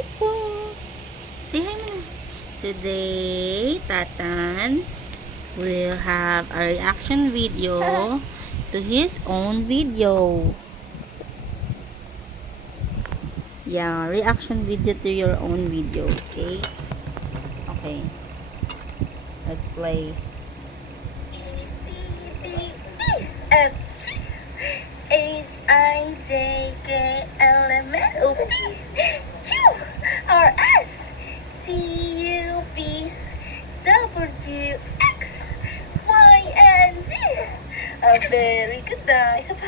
Hi po. Say hi muna. Today, Tatan will have a reaction video to his own video. Yeah, reaction video to your own video. Okay? Okay. Let's play. A, B, C, D, E, F, G, H, I, J, K, L, M, N, O, P, Q, R, S, T, U, V, W, X, Y, and Z. Very good. Isa pa.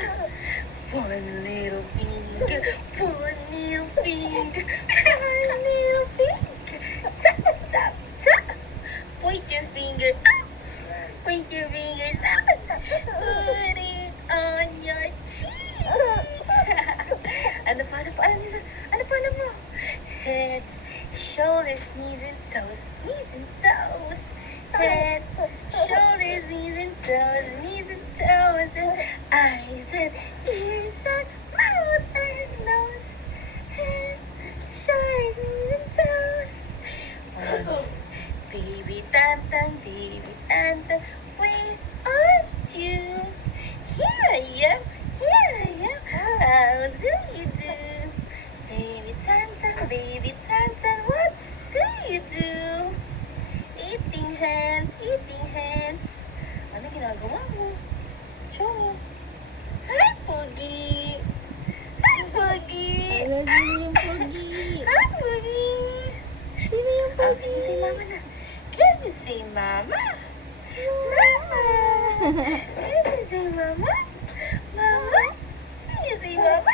One little finger, one little finger, one little finger. Tap, tap, tap. Point your finger up. Point your fingers up. Put it on your cheeks. Ano pa? Ano mo? Head, shoulders, knees and toes. Knees and toes. Head, shoulders, knees and toes. Knees and toes. And eyes and ears and mouth and nose. Head, shoulders, knees and toes. Baby Tatan, where are you? Here I am. How do you do? Baby Tatan, what do you do? Eating hands. Ano ginagawa mo? Show mo. Hi, Pogi! Hi, Pogi! Lagi yung pogi. Hi, Pogi! Sino yung pogi? Can you say mama na? Can you say mama? Mama! Can you say mama? Mama? Can you say mama?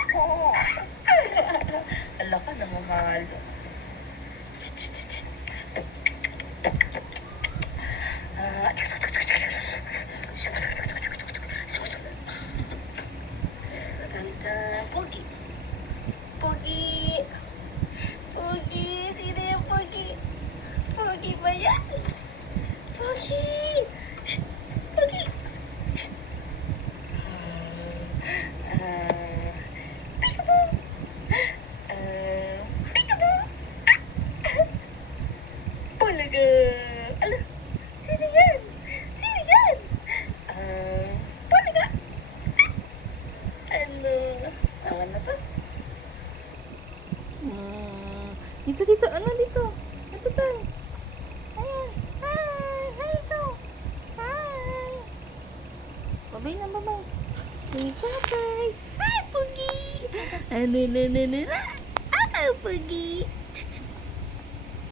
Ala ka, namamalo. Pogi. Pogi. Pogi. Sino yung Pogi? Pogi ba yan? Pogi! Shh! Pogi! Shh! Peekaboo! Peekaboo! Palaga! Ala! Sino yan? Palaga! Ano? Ang ano to? Dito. Ano dito? Ito tayo. Ayan. Hi to. Hi. Babay na, babay. Say bye-bye. Hi, Pogi. Ano. Ah, Pogi.